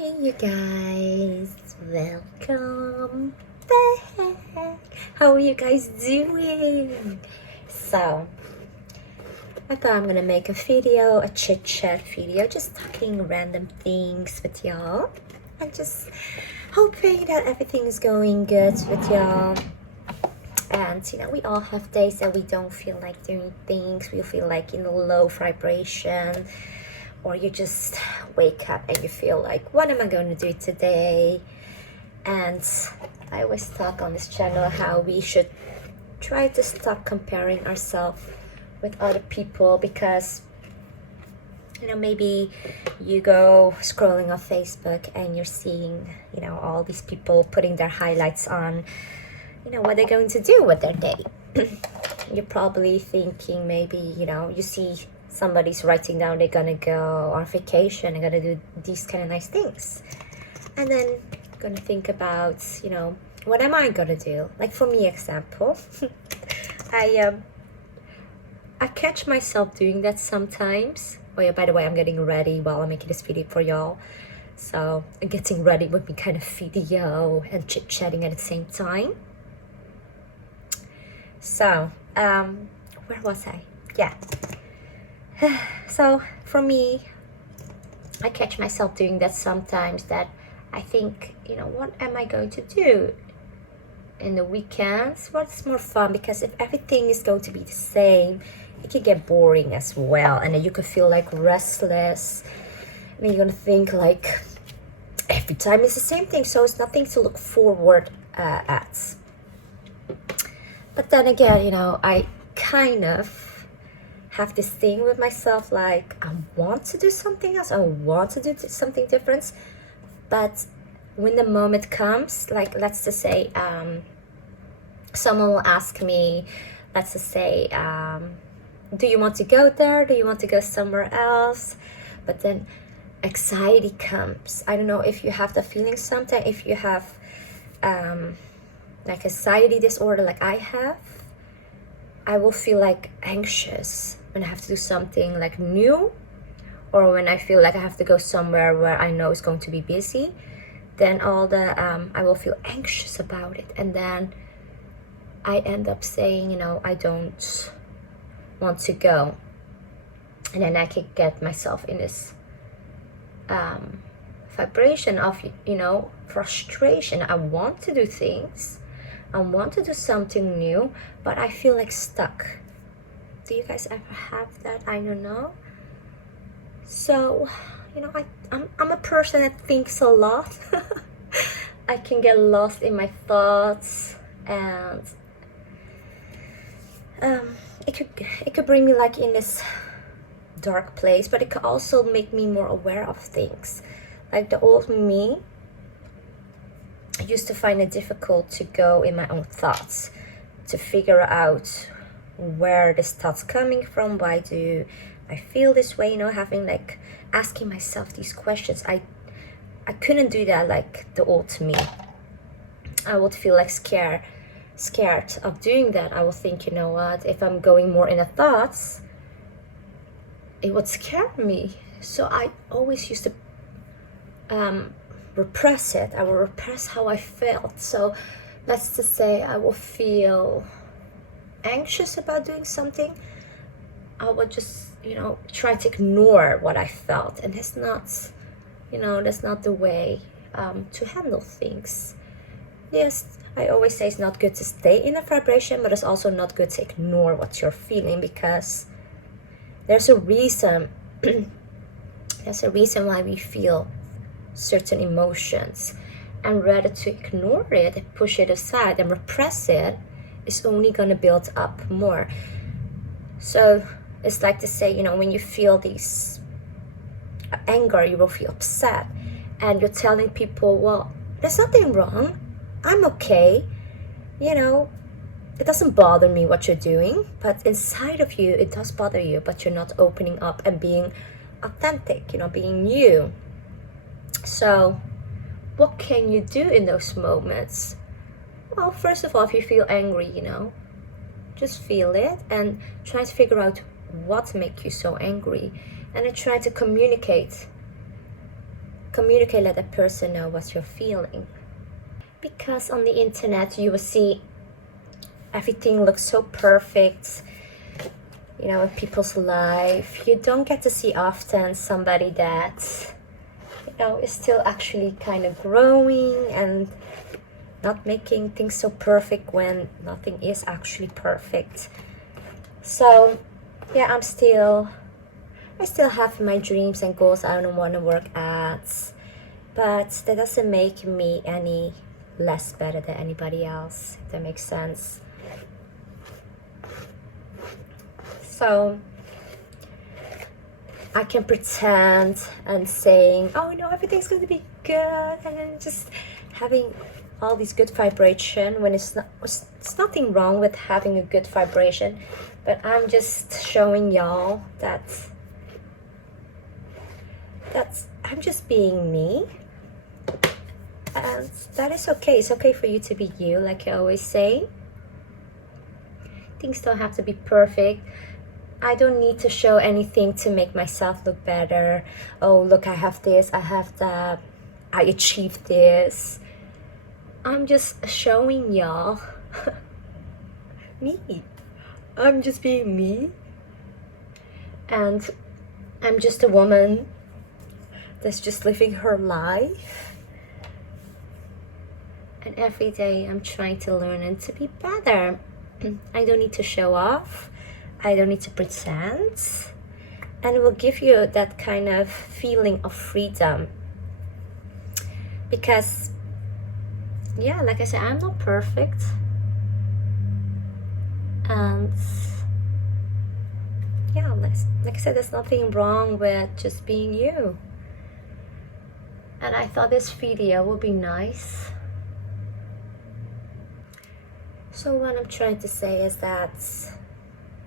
Hey you guys, welcome back. How are you guys doing? So, I thought I'm gonna make a video, a chit chat video, just talking random things with y'all. And just hoping that everything is going good with y'all. And we all have days that we don't feel like doing things, we feel like in a low vibration, or you just wake up and you feel like, what am I going to do today? And I always talk on this channel how we should try to stop comparing ourselves with other people, because maybe you go scrolling on Facebook and you're seeing all these people putting their highlights on what they're going to do with their day. You're probably thinking, maybe you see somebody's writing down they're gonna go on vacation, they're gonna do these kind of nice things, and then gonna think about what am I gonna do. Like for me, example, I catch myself doing that sometimes. Oh yeah, by the way, I'm getting ready while I'm making this video for y'all, so getting ready would be kind of video and chit-chatting at the same time. So where was I? Yeah. So for me, I catch myself doing that sometimes, that I think, what am I going to do in the weekends? What's more fun? Because if everything is going to be the same, it can get boring as well, and then you could feel like restless, and then you're gonna think like every time it's the same thing, so it's nothing to look forward at. But then again, I kind of have this thing with myself, like I want to do something else, I want to do something different, but when the moment comes, like let's just say someone will ask me, let's just say do you want to go there, do you want to go somewhere else? But then anxiety comes. I don't know if you have the feeling sometimes, if you have like anxiety disorder like I have, I will feel like anxious when I have to do something like new, or when I feel like I have to go somewhere where I know it's going to be busy. Then I will feel anxious about it, and then I end up saying, I don't want to go, and then I can get myself in this vibration of frustration. I want to do things, I want to do something new, but I feel like stuck. Do you guys ever have that? I don't know. So, I'm a person that thinks a lot. I can get lost in my thoughts, and it could bring me like in this dark place, but it could also make me more aware of things. Like the old me, I used to find it difficult to go in my own thoughts, to figure out where this thought's coming from, why do I feel this way, having like asking myself these questions. I couldn't do that like the old me. I would feel like scared of doing that. I would think, what, if I'm going more in the thoughts, it would scare me. So I always used to repress it. I will repress how I felt. So let's just say I will feel anxious about doing something, I would just try to ignore what I felt, and that's not the way to handle things. Yes, I always say it's not good to stay in a vibration, but it's also not good to ignore what you're feeling, because there's a reason why we feel certain emotions, and rather to ignore it and push it aside and repress it is only going to build up more. So it's like to say, when you feel these anger, you will feel upset, and you're telling people, well, there's nothing wrong, I'm okay, it doesn't bother me what you're doing. But inside of you, it does bother you, but you're not opening up and being authentic, being you. So what can you do in those moments? Well, first of all, if you feel angry, just feel it and try to figure out what makes you so angry, and then try to communicate communicate, let the person know what you're feeling. Because on the internet you will see everything looks so perfect, you know, in people's life. You don't get to see often somebody that, you know, is still actually kind of growing and not making things so perfect when nothing is actually perfect. So yeah, I still have my dreams and goals I don't want to work at, but that doesn't make me any less better than anybody else, if that makes sense. So I can pretend and saying, oh no, everything's going to be good, and then just having all these good vibration when it's nothing wrong with having a good vibration, but I'm just showing y'all that I'm just being me, and that is okay. It's okay for you to be you, like I always say. Things don't have to be perfect. I don't need to show anything to make myself look better. Oh, look, I have this, I have that, I achieved this. I'm just showing y'all me. I'm just being me. And I'm just a woman that's just living her life. And every day I'm trying to learn and to be better. I don't need to show off. I don't need to pretend. And it will give you that kind of feeling of freedom. Because, yeah, like I said, I'm not perfect. And yeah, like I said, there's nothing wrong with just being you. And I thought this video would be nice. So what I'm trying to say is that,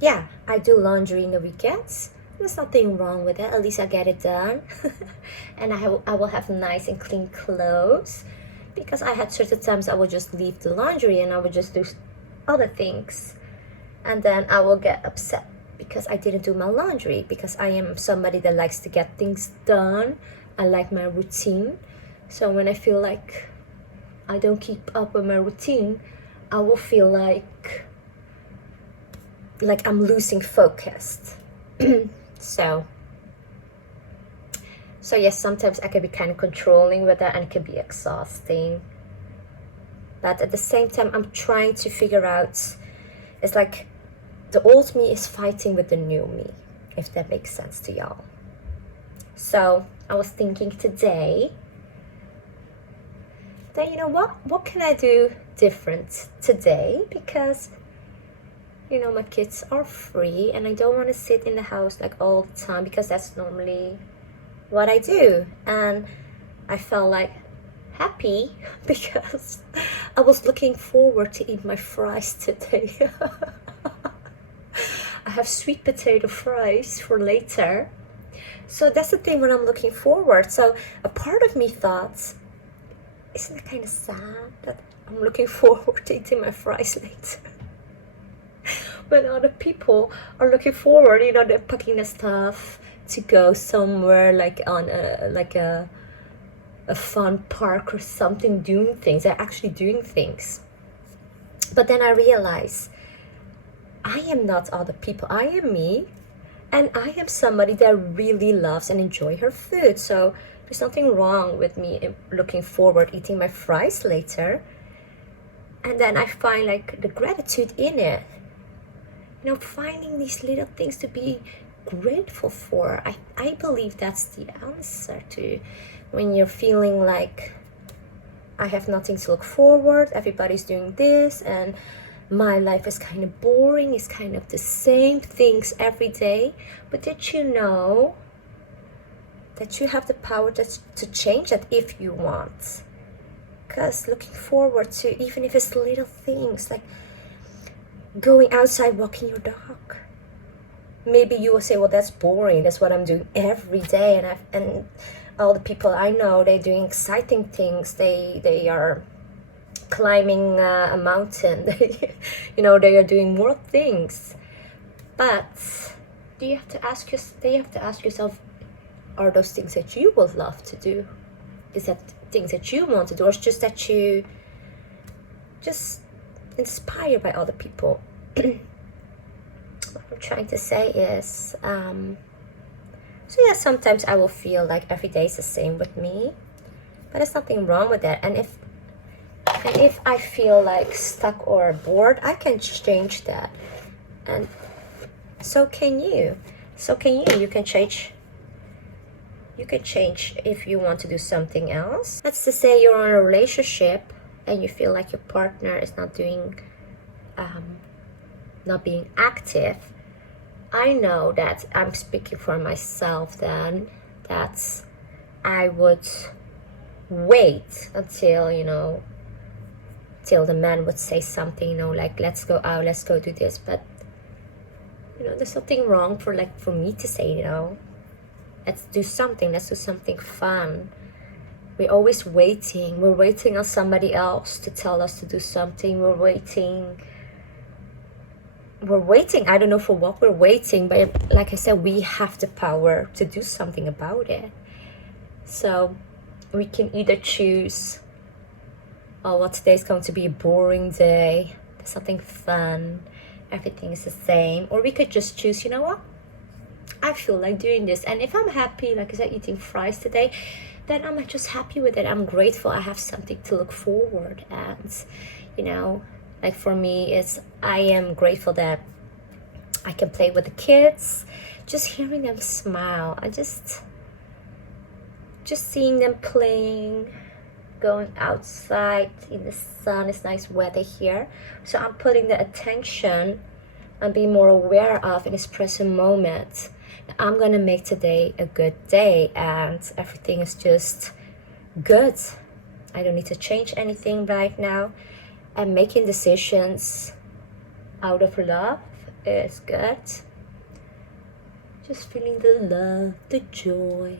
yeah, I do laundry in the weekends. There's nothing wrong with it. At least I get it done. And I will have nice and clean clothes. Because I had certain times I would just leave the laundry and I would just do other things. And then I will get upset because I didn't do my laundry. Because I am somebody that likes to get things done. I like my routine. So when I feel like I don't keep up with my routine, I will feel like I'm losing focus. So yes, sometimes I can be kind of controlling with that, and it can be exhausting. But at the same time, I'm trying to figure out, it's like the old me is fighting with the new me, if that makes sense to y'all. So I was thinking today that, you know what can I do different today? Because, you know, my kids are free and I don't want to sit in the house like all the time, because that's normally what I do. And I felt like happy because I was looking forward to eat my fries today. I have sweet potato fries for later. So that's the thing when I'm looking forward. So a part of me thought, isn't it kind of sad that I'm looking forward to eating my fries later? When other people are looking forward, you know, they're packing their stuff to go somewhere, like on a fun park or something, doing things. They're actually doing things. But then I realize I am not other people. I am me, and I am somebody that really loves and enjoy her food. So there's nothing wrong with me looking forward eating my fries later. And then I find like the gratitude in it. You know, finding these little things to be grateful for. I believe that's the answer to when you're feeling like I have nothing to look forward, everybody's doing this, and my life is kind of boring, it's kind of the same things every day. But did you know that you have the power to change that if you want? Because looking forward to, even if it's little things, like going outside, walking your dog. Maybe you will say, well, that's boring, that's what I'm doing every day. And all the people I know, they're doing exciting things. They are climbing a mountain. You know, they are doing more things. But you have to ask yourself, are those things that you would love to do? is that things that you want to do, or it's just that you just inspired by other people? What I'm trying to say is, so yeah, sometimes I will feel like every day is the same with me, but there's nothing wrong with that. And if I feel like stuck or bored, I can change that. And so can you. You can change. You can change if you want to do something else. Let's just say you're in a relationship and you feel like your partner is not doing, not being active. I know that I'm speaking for myself then, that I would wait until, till the man would say something, like, let's go out, let's go do this. But, there's nothing wrong for me to say, let's do something fun. We're always waiting. We're waiting on somebody else to tell us to do something. We're waiting. I don't know for what we're waiting, but like I said, we have the power to do something about it. So we can either choose, today's going to be a boring day, there's something fun, everything is the same. Or we could just choose, you know what, I feel like doing this. And if I'm happy, like I said, eating fries today, then I'm just happy with it. I'm grateful I have something to look forward. And like for me, I am grateful that I can play with the kids. Just hearing them smile, I just seeing them playing, going outside in the sun. It's nice weather here, so I'm putting the attention and being more aware of in this present moment. I'm gonna make today a good day, and everything is just good. I don't need to change anything right now. And making decisions out of love is good. Just feeling the love, the joy,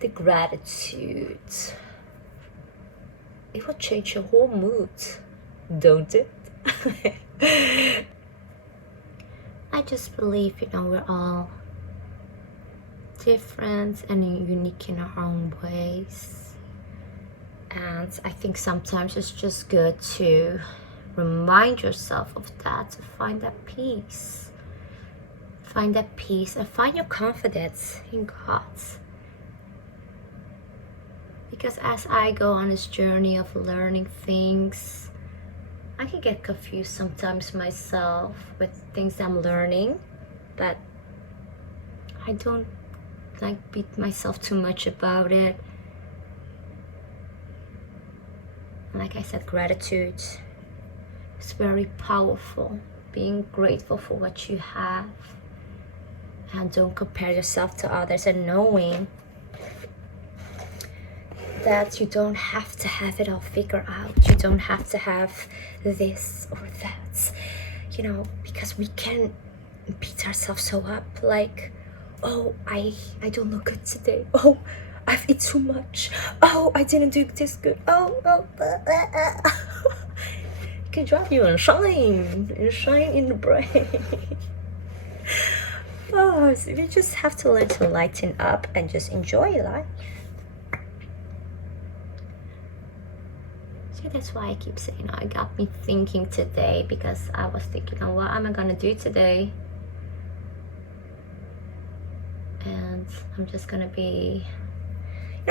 the gratitude. It will change your whole mood, don't it? I just believe, we're all different and unique in our own ways. And I think sometimes it's just good to remind yourself of that, to find that peace. Find that peace and find your confidence in God. Because as I go on this journey of learning things, I can get confused sometimes myself with things I'm learning, but I don't beat myself too much about it. Like I said, gratitude is very powerful. Being grateful for what you have, and don't compare yourself to others, and knowing that you don't have to have it all figured out. You don't have to have this or that, because we can beat ourselves so up, like, oh, I don't look good today. Oh, I've eaten too much. Oh, I didn't do this good. It can drive you insane in the brain. So you just have to learn to lighten up and just enjoy life. So that's why I keep saying, it got me thinking today, because I was thinking, what am I gonna do today? And I'm just gonna be,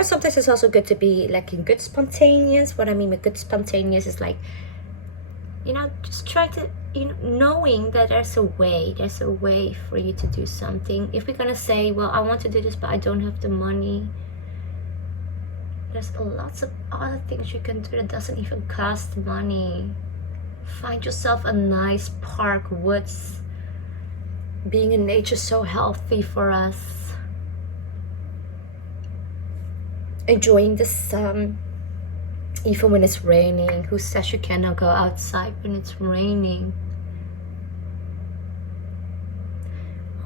sometimes it's also good to be in good spontaneous. What I mean with good spontaneous is just try to, knowing that there's a way for you to do something. If we're gonna say, well, I want to do this, but I don't have the money, there's lots of other things you can do that doesn't even cost money. Find yourself a nice park, woods. Being in nature is so healthy for us. Enjoying the sun, even when it's raining. Who says you cannot go outside when it's raining?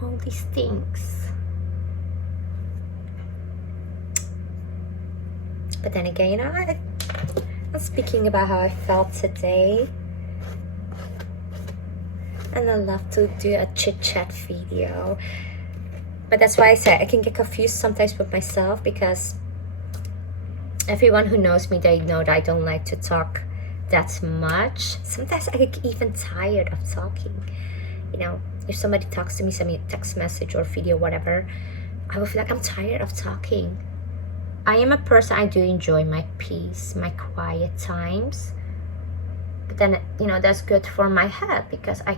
All these things. But then again, I'm speaking about how I felt today, and I love to do a chit-chat video. But that's why I said I can get confused sometimes with myself, because Everyone who knows me, they know that I don't like to talk that much. Sometimes I get even tired of talking. You know, if somebody talks to me, send me a text message or video, whatever, I will feel like I'm tired of talking. I am a person, I do enjoy my peace, my quiet times. But then, you know, that's good for my head, because I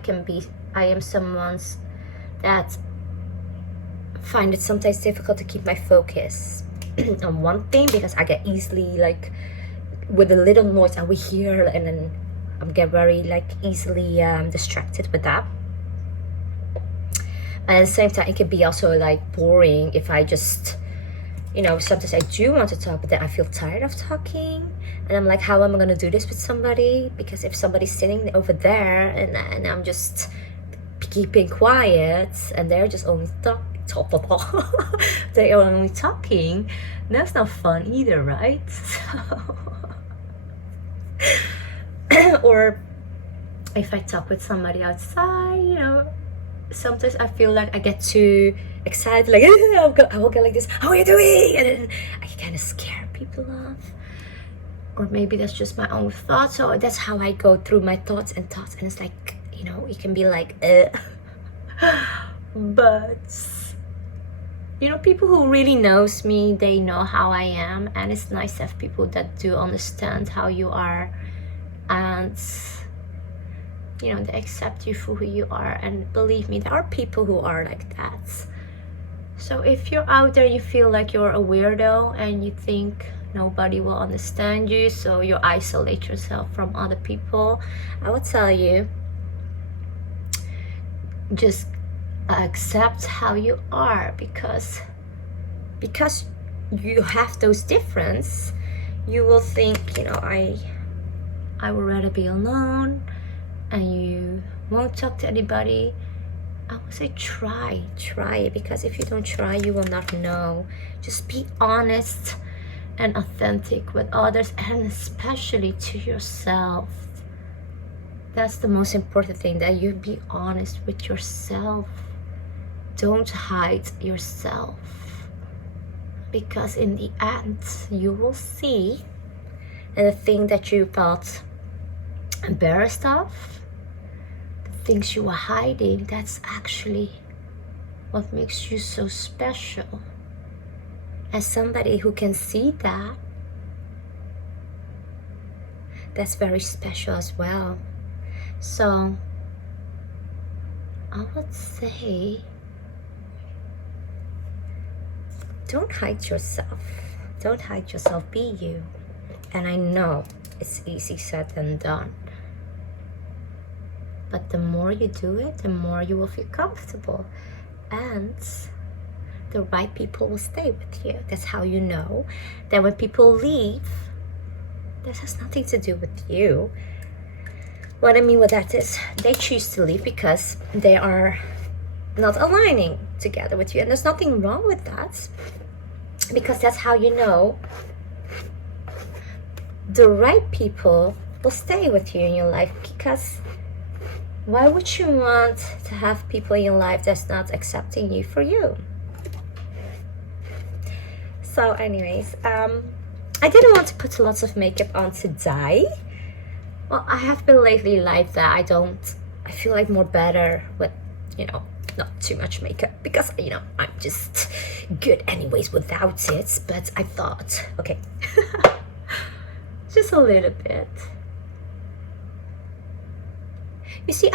am someone's that find it sometimes difficult to keep my focus on one thing, because I get easily, like, with a little noise I will hear, and then I get very, like, easily distracted with that. And at the same time, it can be also, like, boring if I just, you know, sometimes I do want to talk, but then I feel tired of talking, and I'm like, how am I gonna do this with somebody? Because if somebody's sitting over there and I'm just keeping quiet and they're just only they are only talking, that's not fun either, right? So or if I talk with somebody outside, you know, sometimes I feel like I get too excited, like I will get like this, how are you doing? And then I kind of scare people off. Or maybe that's just my own thoughts. So that's how I go through my thoughts, and it's like, you know, you can be like but you know, people who really knows me, they know how I am, and it's nice to have people that do understand how you are, and you know, they accept you for who you are. And believe me, there are people who are like that. So if you're out there, you feel like you're a weirdo and you think nobody will understand you, so you isolate yourself from other people, I would tell you, just accept how you are, because you have those differences. You will think, you know, I would rather be alone, and you won't talk to anybody. I would say try it, because if you don't try, you will not know. Just be honest and authentic with others, and especially to yourself. That's the most important thing, that you be honest with yourself. Don't hide yourself, because in the end you will see, and the thing that you felt embarrassed of, the things you were hiding, that's actually what makes you so special. As somebody who can see that, that's very special as well. So I would say, don't hide yourself. Don't hide yourself, be you. And I know it's easy said than done, but the more you do it, the more you will feel comfortable, and the right people will stay with you. That's how you know that when people leave, this has nothing to do with you. What I mean with that is, they choose to leave because they are not aligning together with you, and there's nothing wrong with that, because that's how you know the right people will stay with you in your life. Because why would you want to have people in your life that's not accepting you for you? So anyways, I didn't want to put lots of makeup on today. Well, I have been lately like that. I feel like more better with, you know, not too much makeup, because, you know, I'm just good anyways without it. But I thought, okay, just a little bit. You see,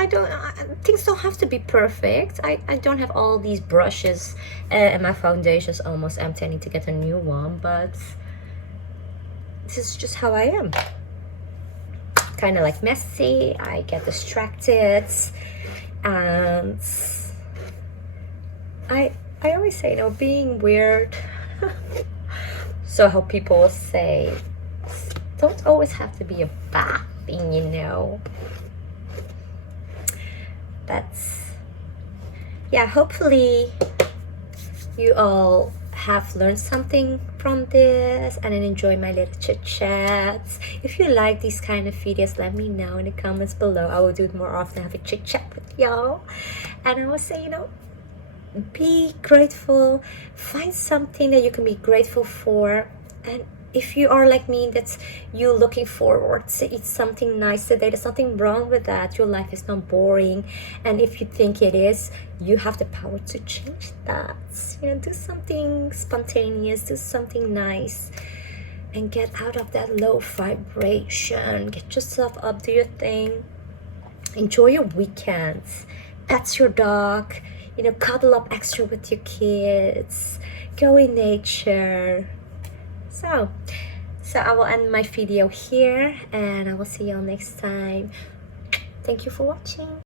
things don't have to be perfect. I don't have all these brushes, and my foundation's almost empty. I need to get a new one, but this is just how I am. Kind of like messy, I get distracted, and I always say, you know, being weird, so how people will say, don't always have to be a bad thing, you know. That's, yeah, hopefully you all have learned something from this and enjoy my little chit chats. If you like these kind of videos, let me know in the comments below. I will do it more often, have a chit chat with y'all. And I will say, you know, be grateful, find something that you can be grateful for, and if you are like me, that's you looking forward to eat something nice today, there's nothing wrong with that. Your life is not boring, and if you think it is, you have the power to change that. You know, do something spontaneous, do something nice, and get out of that low vibration. Get yourself up, do your thing, enjoy your weekends, pet your dog, you know, cuddle up extra with your kids, go in nature. So I will end my video here, and I will see you all next time. Thank you for watching.